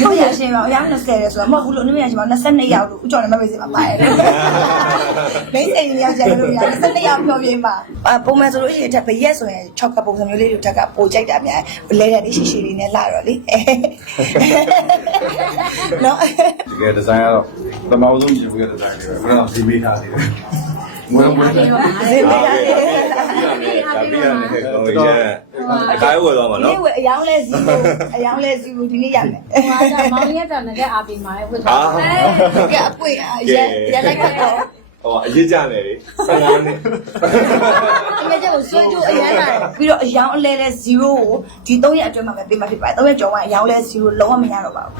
နည်းရရှင်ပါအယောက်20လဲဆိုတော့မဟုတ်ဘူးလို့နည်းရရှင်ပါ22ယောက်လို့ဥကြော်နဲ့မမေ့စီမှာပါတယ်မိတ်အိမ်ယောက်ကျန်လို့ရ22ယောက်ပြောပြင်းပါပုံမှန်ဆိုလို့ရှိရင်တက်ဘရက်ဆိုရင်6ကပုံစံမျိုးလေးတွေတက်ကပိုကြိုက်တာများလဲတဲ့ရှိရှိလေးနဲ့လာတော့လေနော်တကယ်ဒီဇိုင်းကတော့ပထမဆုံးကြည့်ပြီးဒီဇိုင်းတွေပဲခုနကစီးပေးထားတယ်မွေးမွေးတယ်ဈေးပေးရတယ်ဒါပြရတယ်ကောင်းရဲ့ အကိုင်းဝယ်သွားမှာဒီနော်နေ့ဝယ်အယောင်လဲစီဘူးအယောင်လဲစီဘူးဒီနေ့ရမယ်ဟိုကမောင်ရက်တာနဲ့အားပေးမှာလေဝတ်အာထားဒီကအပွင့်အရက်ရက်လိုက်တော့ဟောအရေးကြနေလေ15နှစ်အမေကျကိုဆွဲကြိုးအရန်လာပြီးတော့အယောင်အလဲလဲ0ကိုဒီ3ရက်အတွင်းမှာပဲပေးမှဖြစ်ပါတယ်3ရက်ကျော်မှအယောင်လဲ0လုံးဝမရတော့ပါဘူး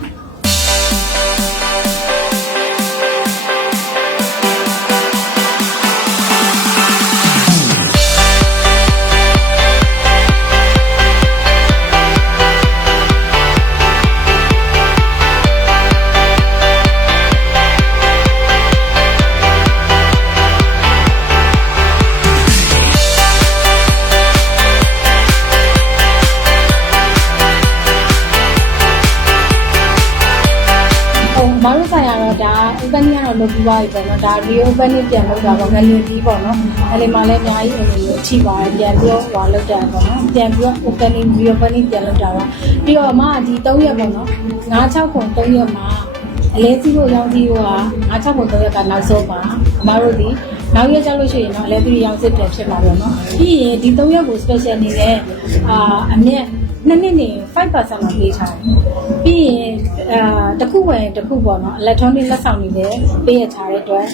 လုပ်ပြီးသွားပြီပေါ့နော်ဒါ reopening ပြန်လုပ်တာပေါ့ငလင်ပြီးပေါ့နော်ငလင်မှာလည်းအများကြီးအနေနဲ့ထိပါတယ်ပြန်ပြီးတော့ဟွာလုပ်တာပေါ့နော်ပြန်ပြီးတော့ opening reopening ပြန်လုပ်တာပါပြီးတော့အမကဒီ3ရက်ပေါ့နော်9 6ခု3ရက်မှာအလဲစီးဖို့ရောင်းစီးဖို့က9 6ခု3ရက်ကနောက်ဆုံးပါအမတို့ဒီနောက်ရက်ကျလို့ရှိရင်တော့အလဲ3ရောင်းစစ်ပြန်ဖြစ်မှာပေါ့နော်ပြီးရင်ဒီ3ရက်ကို special အနေနဲ့အာအမြက် နှစ်နှစ်နေ5%လောက်ပေးထားတယ်။ပြီးရင်အာတစ်ခုဝင်တစ်ခုပေါ့နော် electronic လက်ဆောင်တွေလည်းပေးရထားတဲ့အတွက်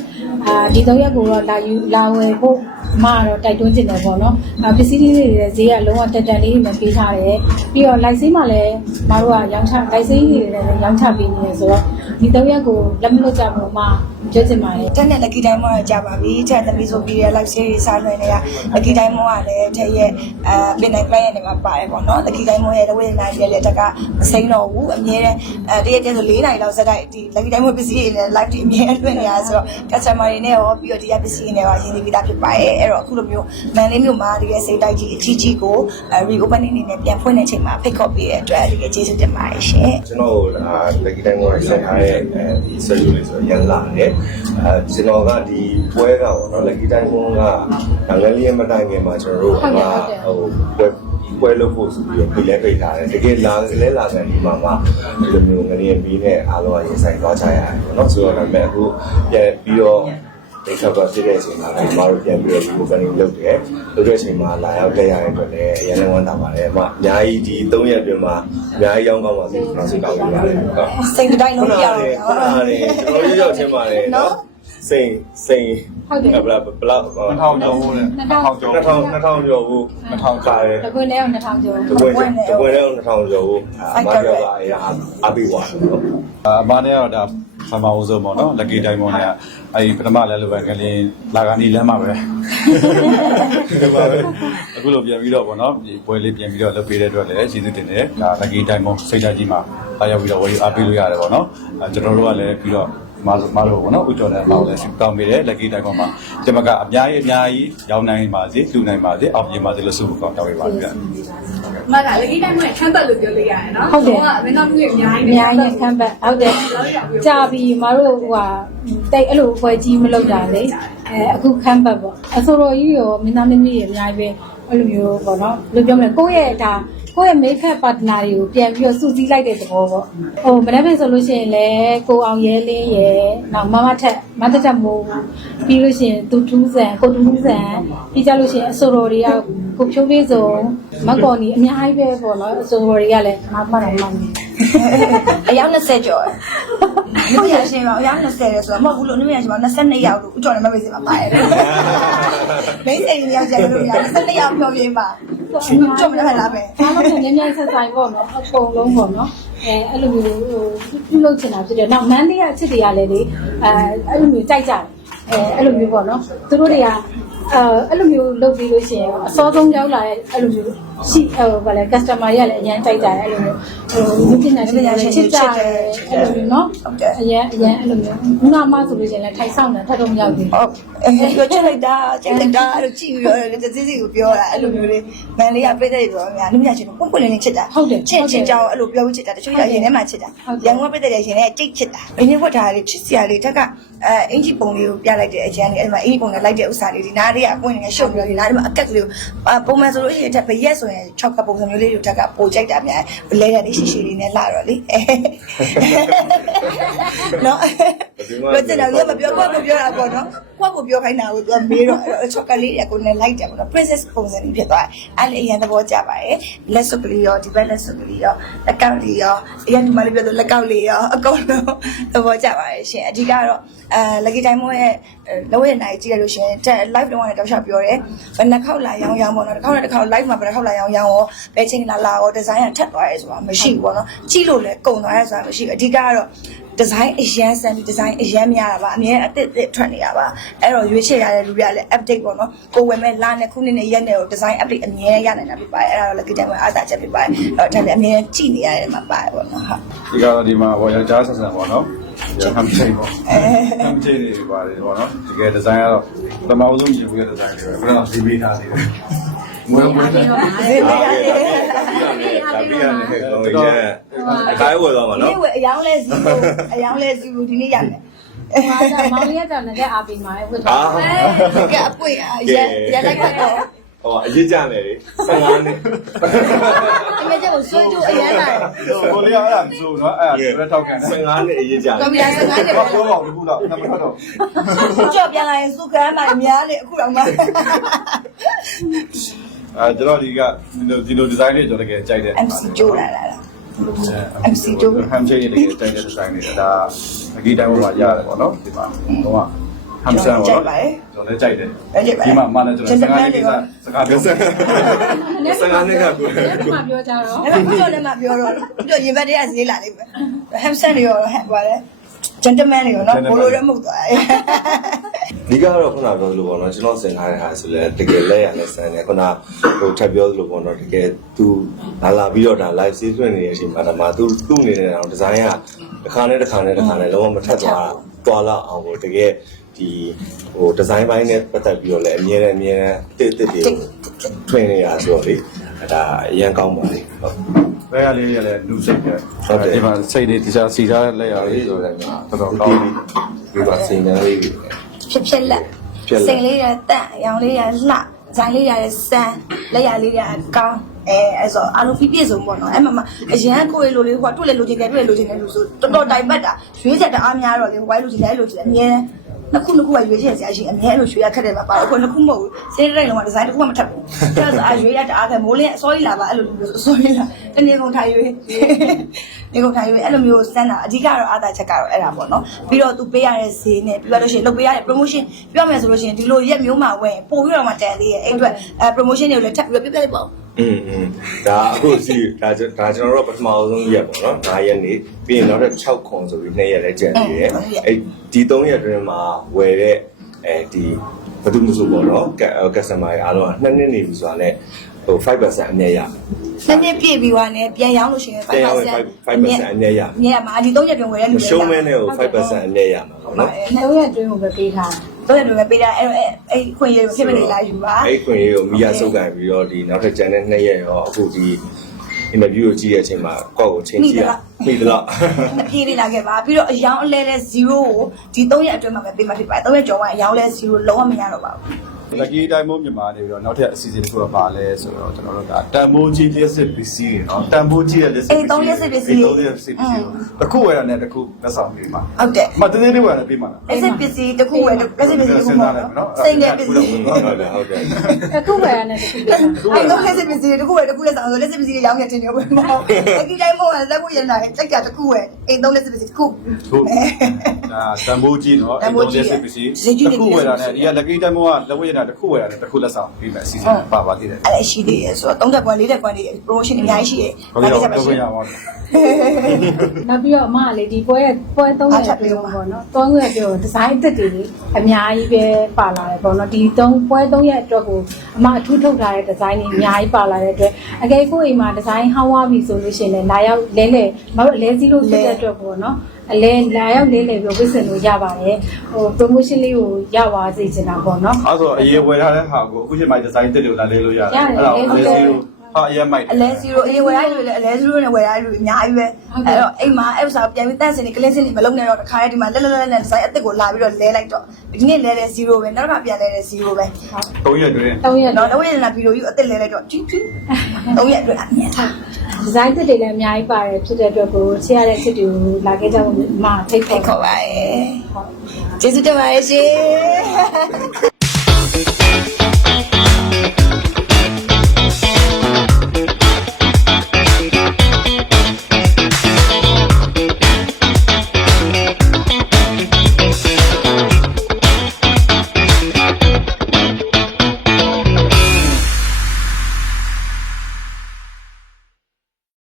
အာဒီသုံးရက်ကိုတော့လာယူလာဝယ်ဖို့အမကတော့တိုက်တွန်းချင်တယ်ပေါ့နော်။အာပစ္စည်းလေးတွေလည်းဈေးကလုံးဝတက်တက်လေးနဲ့ပေးထားတယ်။ပြီးတော့ light ဆေးမှလည်းမတို့ကရောင်းချ light ဆေးတွေလည်းရောင်းချပေးနေတယ်ဆိုတော့ဒီသုံးရက်ကိုလက်မလွတ်ကြဘူးအမပြောချင်ပါတယ်။တက်နဲ့ lucky time မှာကြာပါပြီချက်သမီးဆိုပြီးရ live series စားလွှင့်နေတာ lucky time မှာလည်းထက်ရဲ့အဲပင်နိုင် client တွေမှာပါတယ်ပေါ့နော် lucky time ရဲ့ဝေဒနာကြီးလည်းတက်ကမစိမ့်တော့ဘူးအမြဲတမ်းအဲတရက်တည်းဆို၄နိုင်လောက်စက်တိုက်ဒီ lucky time ပစ္စည်းတွေနဲ့ live တွေအမြဲလွှင့်နေတာဆိုတော့ customer တွေနဲ့ရောပြီးတော့ဒီရပစ္စည်းတွေနဲ့ရောရင်းနှီးပြီးသားဖြစ်ပါတယ်အဲ့တော့အခုလိုမျိုးမန်လေးမျိုးမှာတကယ်စိတ်တိုက်ကြီးအကြီးကြီးကို reopening အနေနဲ့ပြန်ဖွင့်တဲ့အချိန်မှာဖိတ်ခေါ်ပေးတဲ့အတွက်တကယ်ကျေးဇူးတင်ပါတယ်ရှင်ကျွန်တော်အာ lucky time ကိုဆက်ထားတဲ့အဲဒီ schedule လေးဆိုရန်လာတယ်အဲကျွန်တော်ကဒီပွဲကပေါ့နော် lucky time ကငလျင်မတိုင်ခင်မှာကျွန်တော်တို့ဟိုပွဲ ပွဲလို့ဖို့ဆိုပြီးတော့ပြလဲပိတ်ထားတယ်တကယ်လာလဲလာကန်ဒီမှာမှာဒီလိုမျိုးငလျင်ပြီးနဲ့အားလုံးရင်ဆိုင်သွားကြရတယ်ပေါ့နော်ဆိုတော့ဒါပေမဲ့အခုပြန်ပြီးတော့ဒီဆောက်တော့ဖြစ်တဲ့အချိန်မှာကျွန်တော်တို့ပြန်ပြီးတော့ opening လုပ်တယ်လုပ်တဲ့အချိန်မှာလာရောက်တက်ရတဲ့အတွက်လည်းအရင်ကဝမ်းသာပါတယ်အမအများကြီးဒီ3ရက်အတွင်းမှာအများကြီးရောင်းကောင်းပါစေကျွန်တော်စိတ်ကောင်းပါပါတယ်ဟုတ်စိတ်တိုင်းလုံးပြောင်းဟုတော့တ်ပါတယ်ကျွန်တော်ရောက်ချင်းပါတယ်နော် စိန်စိန်ဟုတ်တယ်ဘလာဘလာ2000ကျော်ဘူးလေ2000ကျော်2000 2000ကျော်ဘူး2000ခါတယ်တကွင်းလေးအောင်2000ကျော်တကွယ်တကွယ်တော့2000ကျော်ဘူးအမပြောတာအရာအပိဝါနော်အမနဲ့တော့ဒါဆမအောင်ဆုံးပေါ့နော် lucky diamond နဲ့အဲဒီပထမလဲလိုပဲကလေးလာကနေလမ်းမှာပဲဒီပါပဲအခုလိုပြန်ပြီးတော့ပေါ့နော်ဒီပွဲလေးပြန်ပြီးတော့လုပ်ပေးတဲ့အတွက်လည်းကျေးဇူးတင်တယ်ဒါ lucky diamond စိတ်ဓာတ်ကြီးမှာလာရောက်ပြီးတော့ဝယ်အားပေးလို့ရတယ်ပေါ့နော်အဲကျွန်တော်တို့ကလည်းပြီးတော့ မဆိုမလို့ပေါ့နော်ဥကျော်နဲ့ပေါ့လည်းစကောင်းပေးတယ် lucky diamond မှာကျမကအများကြီးအများကြီးရောင်းနိုင်ပါစေလှူနိုင်ပါစေအောင်မြင်ပါစေလို့ဆုကောင်းတောင်းပေးပါဗျာမကလေဒီတိုင်းမှာခန်းပတ်လို့ပြောလို့ရတယ်နော်ဟုတ်တယ်ကမင်းသားမှုတွေအများအကြီးများကြီးနဲ့ခံပတ်ဟုတ်တယ်ကြာပြီမတို့ဟိုဟာတိတ်အဲ့လိုပွဲကြီးမလုပ်တာလေအဲအခုခံပတ်ပေါ့အဆိုတော်ကြီးရောမင်းသားမင်းကြီးတွေအများကြီးပဲအဲ့လိုမျိုးပေါ့နော်ဘယ်လိုပြောမလဲကိုယ့်ရဲ့ဒါ ကိုယ့်ရဲ့ make up partner တွေကိုပြန်ပြီးတော့စုစည်းလိုက်တဲ့သဘောပေါ့ဟိုမနေ့ကဆိုလို့ရှိရင်လည်းကိုအောင်ရဲလင်းရယ်နောက်မမထက်မတတက်မိုးပြီးလို့ရှိရင်သူထူးဆန်ကိုတူးဆန်ပြီးကြလို့ရှိရင်အဆိုတော်တွေကကိုဖြိုးပေးစုံမက်ကော်နီအများကြီးပဲပေါ့နော်အဆိုတော်တွေကလည်းမမတော့မှမအယောက်20ကျော်တယ်နည်းရရှင်ပါအယောက်20လဲဆိုတော့မဟုတ်ဘူးလို့နည်းရရှင်ပါ22ယောက်လို့ဥကြော်နဲ့မမေ့စီမှာပါတယ်မိတ်အိမ်ယောက်ကျန်လို့ရ22ယောက်ပြောပြင်းပါ ကြော်မလားပဲအားလုံးကညဉ့်ညဉ့်ဆက်ဆိုင်ပေါ့နော်အကုန်လုံးပေါ့နော်အဲအဲ့လိုမျိုးဟိုပြုလုပ်ချင်တာဖြစ်တယ်နောက်မန်လေးကအချစ်တွေကလည်းလေအဲအဲ့လိုမျိုးကြိုက်ကြတယ်အဲအဲ့လိုမျိုးပေါ့နော်သူတို့တွေကအဲအဲ့လိုမျိုးလုပ်ပြီးလို့ရှိရင်အစောဆုံးရောက်လာတဲ့အဲ့လိုမျိုး ရှိဟိုဗာလဲ customer ရလည်းအရင်ကြိုက်ကြတယ်အဲ့လိုမျိုးဟိုဒီပညာရှင်တွေလည်းချစ်ကြတယ်အဲ့လိုမျိုးနော်အရင်အရင်အဲ့လိုမျိုးခုနမှဆိုလို့ရှိရင်လည်းထိုင်ဆောင်တယ်ထပ်တော့မရောက်ဘူးဟုတ်အဲပြောချက်လိုက်တာချက်လိုက်တာအဲ့လိုကြည့်ပြီးတော့တစည်းစီကိုပြောတာအဲ့လိုမျိုးလေးမန်လေးကပြည့်တဲ့ဆိုတော့များနုမြချင်းပုံပွင့်လေးချစ်တာချစ်ချစ်ကြောင်းအဲ့လိုပြောပြီးချစ်တာတချို့ရရင်ထဲမှာချစ်တာရန်ကုန်ပြည့်တဲ့ရင်ထဲကြိတ်ချစ်တာအင်းဝတ်ထားလေးချစ်စရာလေးတက်ကအဲအင်ဂျီပုံလေးကိုပြလိုက်တဲ့အချမ်းလေးအဲ့မှာအင်ဂျီပုံနဲ့လိုက်တဲ့ဥစ္စာလေးဒီနားလေးကအပွင့်နေရှုပ်ပြီးတော့ဒီနားလေးမှာအကက်ကလေးကိုပုံမှန်ဆိုလို့ရှိရင်တက်ဘရက်ဆိုရင်6ကပုံစံမျိုးလေးတွေတက်ကပိုကြိုက်တာများလဲတဲ့လေးရှိရှိလေးနဲ့လှတော့လေနော် ဘယ်တဲ့တော့မပြောတော့မပြောတာပေါ့နော်ကိုကကိုပြောခိုင်းတာကိုသူကမေးတော့အဲ့ချောကလေးရကိုနဲ့လိုက်တယ်ပေါ့နော် princess ပုံစံမျိုးဖြစ်သွားတယ်အဲ့လေအရင်သဘောကျပါတယ်လက်စွပ်ကလေးရောဒီဘက်လက်စွပ်ကလေးရောလက်ကောက်လေးရောအရင်ဒီမှာလေးပြောတော့လက်ကောက်လေးရောအကုန်လုံးသဘောကျပါတယ်ရှင်အဓိကတော့အဲ lucky time ရဲ့လောရနိုင်ကြည့်ရလို့ရှင်တက် live တော့လည်းတောက်ချပြောတယ်ဘယ်နှခေါက်လာရောင်းရောင်းပေါ့နော်တစ်ခေါက်နဲ့တစ်ခေါက် live မှာဘယ်နှခေါက်လာရောင်းရောင်းရောဘယ်ချိန်လာလာရော design ကထက်သွားရဲဆိုတာမရှိဘူးပေါ့နော်ကြည့်လို့လည်းကုန်သွားရဲဆိုတာမရှိဘူးအဓိကကတော့ design အရန်စမ်းပြီး design အရန်များတာပါအများအသစ်အသစ်ထွက်နေတာပါအဲ့တော့ရွေးချယ်ရတဲ့လူတွေကလည်း update ပေါ့နော်ကိုဝယ်မဲ့လာနဲ့ခုနှစ်နဲ့ရက်နဲ့ကို design update အများရနိုင်တာဖြစ်ပါတယ်အဲ့ဒါတော့ lucky time အားသာချက်ဖြစ်ပါတယ်အဲ့တော့ဒါလည်းအများကြည့်နေရတယ်မှာပါတယ်ပေါ့နော်ဟုတ်ဒီကတော့ဒီမှာဟောယောက်ျားဆက်ဆံပေါ့နော်ဒီဟမ်ချိတ်ပေါ့ဟမ်ချိတ်တွေပါတယ်ပေါ့နော်တကယ်ဒီဇိုင်းကတော့ပထမဆုံးမြင်ဘူးတဲ့ဒီဇိုင်းတွေပဲဘယ်တော့ဒီပေးထားသေးတယ်မွေးမွေးတဲ့ဒီလိုရတယ် ဒါပြီးရတယ်ကောင်းရဲ့အခိုင်ဝယ်သွားမှာဒီနော်နေ့ဝယ်အယောင်းလဲစီကိုအယောင်းလဲစီကိုဒီနေ့ရမယ်မောင်လေးကလည်းလည်းအားပေးမှာဝတ်ဟာဒီကအပွင့်အရန်ရန်လိုက်တော့ဟောအရေးကြတယ်လေ15နှစ်အမေကျကိုဆွေးတူအရန်လာတယ်ဟိုလေးအဲ့ဒါဆိုတော့အဲ့ဒါထောက်ခံတယ်15နှစ်အရေးကြတယ်ကွန်ပျူတာစကားနဲ့ဘာပြောပါဦးဒီခုတော့နံပါတ်တော့ကြော့ပြန်လာရင်စုကမ်းမှများလေအခုတော့မှ အဲကျွန်တော်ဒီကဒီလိုဒီလိုဒီဇိုင်းလေးကျွန်တော်တကယ်ကြိုက်တဲ့ MC ကျိုးလာလာလား MC တို့ဟမ်ချိတ်တကယ်ကြိုက်တဲ့ဒီဇိုင်းလေးဒါအကြီးတိုင်းပေါ်မှာရတယ်ပေါ့နော်ဒီမှာတော့ဟမ်ဆန်ပေါ့နော်ကျွန်တော်လည်းကြိုက်တယ်ဒီမှာမှလည်းကျွန်တော်စကားလေးကစကားပြောစကား15နှစ်ကကိုဒီမှာပြောကြတော့အဲ့ဒါကိုလည်းမပြောတော့ပြောရင်ဘက်တည်းကဈေးလာလိမ့်မယ်ဟမ်ဆန်တွေရောဟဲ့ပါလေ gentleman တွေရောနော်ဘိုလိုရဲမှုတ်သွားတယ်ဒီကတော့ခုနပြောသလိုပေါ့နော်ကျွန်တော်စင်ထားတဲ့ဟာဆိုလဲတကယ်လက်ရနဲ့စမ်းတယ်ခုနဟိုထပ်ပြောသလိုပေါ့နော်တကယ်သူလာလာပြီးတော့ဒါ live stage လွှင့်နေတဲ့အချိန်မှာဒါမှသူသူ့အနေနဲ့တော့ဒီဇိုင်းကတစ်ခါနဲ့တစ်ခါနဲ့တစ်ခါနဲ့လုံးဝမထက်သွားတွာလာအောင်ကိုတကယ်ဒီဟိုဒီဇိုင်းပိုင်းနဲ့ပတ်သက်ပြီးတော့လည်းအမြဲတမ်းအမြဲတမ်းတစ်တစ်တွေထွင်နေရဆိုတော့လေဒါအရန်ကောင်းပါလေ ဟုတ်ဘယ်ရလေးရလဲလူစိတ်ပဲဒီမှာစိတ်တွေတခြားစီထားလက်ရလေးဆိုတော့တော်တော်ကောင်းပြီဒီပါစင်နေလေးဖြစ်ဖြစ်လက်စိန်လေးရတန့်ရောင်လေးရလှဇိုင်းလေးရစမ်းလက်ရလေးရကောင်းအဲအဲ့ဆိုအလုံးပြည့်ပြည့်စုံပေါ့နော်အဲ့မှာအရန်ကိုယ်လိုလေးဟိုတွေ့လေလိုချင်တယ်တွေ့လေလိုချင်တယ်လို့ဆိုတော်တော်တိုင်ပတ်တာရွေးချက်တအားများတော့လေဝိုင်းလိုချင်တယ်လိုချင်တယ်အမြဲ နှစ်ခုနှစ်ခုကရွေးချက်ဆရာရှိအမြဲအဲ့လိုရွေးရခက်တယ်ပါပါအခုနှစ်ခုမဟုတ်ဘူးစိတ်တိုင်းလုံးဝဒီဇိုင်းတစ်ခုမှမထပ်ဘူးအဲ့ဒါဆိုအရွေးရတအားခဲမိုးလင်းအစောကြီးလာပါအဲ့လိုမျိုးအစောကြီးလာတနေ့ကုန်ထိုင်ရွေးနေကုန်ထိုင်ရွေးအဲ့လိုမျိုးစမ်းတာအဓိကတော့အားသာချက်ကတော့အဲ့ဒါပေါ့နော်ပြီးတော့သူပေးရတဲ့ဈေးနဲ့ပြီးတော့လို့ရှိရင်လုပ်ပေးရတဲ့ promotion ပြောမယ်ဆိုလို့ရှိရင်ဒီလိုရက်မျိုးမှာဝင်ပို့ပြီးတော့မှတန်သေးရဲ့အဲ့အတွက်အဲ promotion တွေကိုလည်းထပ်ပြီးတော့ပြပြလိုက်ပါဦး อืมဒါအခုစီဒါဒါကျွန်တော်တို့ပထမအဆုံးရက်ပေါ့နော်ဒါရက်နေပြီးရင်နောက်ထပ်6ခွန်ဆိုပြီး2ရက်လည်းကျန်သေးတယ်အဲ့ဒီ3ရက်တွင်မှာဝယ်တဲ့အဲဒီဘာလို့မဆိုပေါ့နော်ကက်စတမာအားလုံးက2နှစ်နေပြီဆိုတာလည်းဟို5%အမြဲရနှစ်နှစ်ပြည့်ပြီးွားနဲ့ပြန်ရောင်းလို့ရှိရင်5% 5%အမြဲရမြဲမှာဒီ3ရက်တွင်ဝယ်ရလို့ရှုံးမဲနဲ့ဟို5%အမြဲရမှာပေါ့နော်3ရက်တွင်ကိုပဲပေးထား တယ်3ရက်တွင်ပဲပေးတာအဲ့အဲ့အဲ့ခွင့်ရဖြစ်မနေလာယူပါအဲ့ခွင့်ရေးကိုမိရစုပ်ကန်ပြီးတော့ဒီနောက်ထပ်ကျန်တဲ့2ရက်ရောအခုဒီ interview ကိုကြည့်ရတဲ့အချိန်မှာကောက်ကိုချင်းကြည့်ရမိသလားမပြေးနေလာခဲ့ပါပြီးတော့အယောင်အလဲလဲ0ကိုဒီ3ရက်အတွင်းမှာပဲပေးမှဖြစ်ပါတယ်3ရက်ကျော်မှအယောင်လဲ0လုံးဝမရတော့ပါဘူး လက်ကီတိုင်းမိုးမြန်မာနေပြီးတော့နောက်ထပ်အစီအစဉ်တစ်ခုတော့ပါလဲဆိုတော့ကျွန်တော်တို့ကတန်ဖိုးကြီးလက်စစ်ပစ္စည်းတွေနော်တန်ဖိုးကြီးရဲ့လက်စစ်အေးသုံးလက်စစ်ပစ္စည်း သုံးလက်စစ်ပစ္စည်းကိုတစ်ခုဝယ်ရတဲ့တစ်ခုလက်ဆောင်ပေးမှာဟုတ်တယ်မတသေးသေးဝယ်ရတဲ့ပေးမှာလားလက်စစ်ပစ္စည်းတစ်ခုဝယ်လက်စစ်ပစ္စည်းတစ်ခုမဟုတ်ဘူးစိတ်နဲ့ပစ္စည်း ဟုတ်တယ်ဟုတ်တယ် အခုပဲရတယ်တခုပေးတာအဲ့တော့လက်စစ်ပစ္စည်းတစ်ခုဝယ်တစ်ခုလက်ဆောင်ဆိုလက်စစ်ပစ္စည်းရောင်းရတင်တယ်ဝယ်မဟုတ်အကြီးတိုင်းမဟုတ်လက်ခုရလာကြိုက်တာတစ်ခုဝယ်အိမ်သုံးလက်စစ်ပစ္စည်းတစ်ခု ဟုတ်ဒါတန်ဖိုးကြီးနော်တန်ဖိုးကြီးအဲ့သုံးလက်စစ်ပစ္စည်းဈေးကြီးတွေတစ်ခုဝယ်တာနဲ့ဒီကလက်ကီတိုင်းမိုးကလက်ဝဲရတာတစ်ခုဝယ်ရတယ်တစ်ခုလက်ဆောင်ပြီးမယ်အစီအစဉ်ပါပါသေးတယ်အဲ့ဒါရှိသေးရဲ့ဆိုတော့30ကွန်40ကွန်တွေ promotion အများကြီးရှိရဲ့ဘယ်လိုလဲတော့ရအောင်နောက်ပြီးတော့အမကလေဒီပွဲပွဲသုံးရက်ပြောပေါ့နော်သုံးရက်ပြောဒီဇိုင်းအစ်စ်တွေအများကြီးပဲပါလာတယ်ပေါ့နော်ဒီသုံးပွဲသုံးရက်အတွက်ကိုအမအထူးထုတ်ထားတဲ့ဒီဇိုင်းတွေအများကြီးပါလာတဲ့အတွက်အကယ်ကိုအိမ်မှာဒီဇိုင်းဟောင်းသွားပြီဆိုလို့ရှိရင်လည်းလာရောက်လဲလဲမဟုတ်လဲစီလို့ဖြစ်တဲ့အတွက်ပေါ့နော် အလဲလာရောက်လဲလဲပြီးဝစ်စင်လို့ရပါတယ်ဟို promotion လေးကိုရပါစေချင်တာပေါ့နော်အဲ့ဆိုအရေးဝယ်ထားတဲ့ဟာကိုအခုချိန်မှာဒီဇိုင်းတစ်လို့လာလဲလို့ရတယ်အဲ့ဒါကိုလဲစီကိုဟာအရေးမိုက်အလဲ0အရင်ဝယ်ရလူလည်းအလဲ0နဲ့ဝယ်ရလူအများကြီးပဲအဲ့တော့အိမ်မှာအဲ့ဥစားပြန်ပြီးတန့်စင်နေကလင်းစင်နေမလုံးနဲ့တော့တခါတည်းဒီမှာလက်လက်လက်နဲ့ဆိုင်အစ်စ်ကိုလာပြီးတော့လဲလိုက်တော့ဒီနေ့လဲတဲ့0ပဲနောက်တစ်ခါပြန်လဲတဲ့0ပဲ3ရက်တွင်သုံးရက်တော့တော့ရင်လာဗီဒီယိုကြီးအစ်စ်လဲလိုက်တော့ချင်းချင်း3ရက်အတွက်အမြင်ထား ဒီဇိုင်းတစ်တွေလည်းအများကြီးပါတယ်ဖြစ်တဲ့အတွက်ကိုချစ်ရတဲ့ချစ်တွေကိုလာခဲ့ကြဖို့အမထိတ်ဖိခေါ်တ်ခေါ်ပါရဲ့ဟုတ်ကျေးဇူးတင်ပါတယ်ရှင်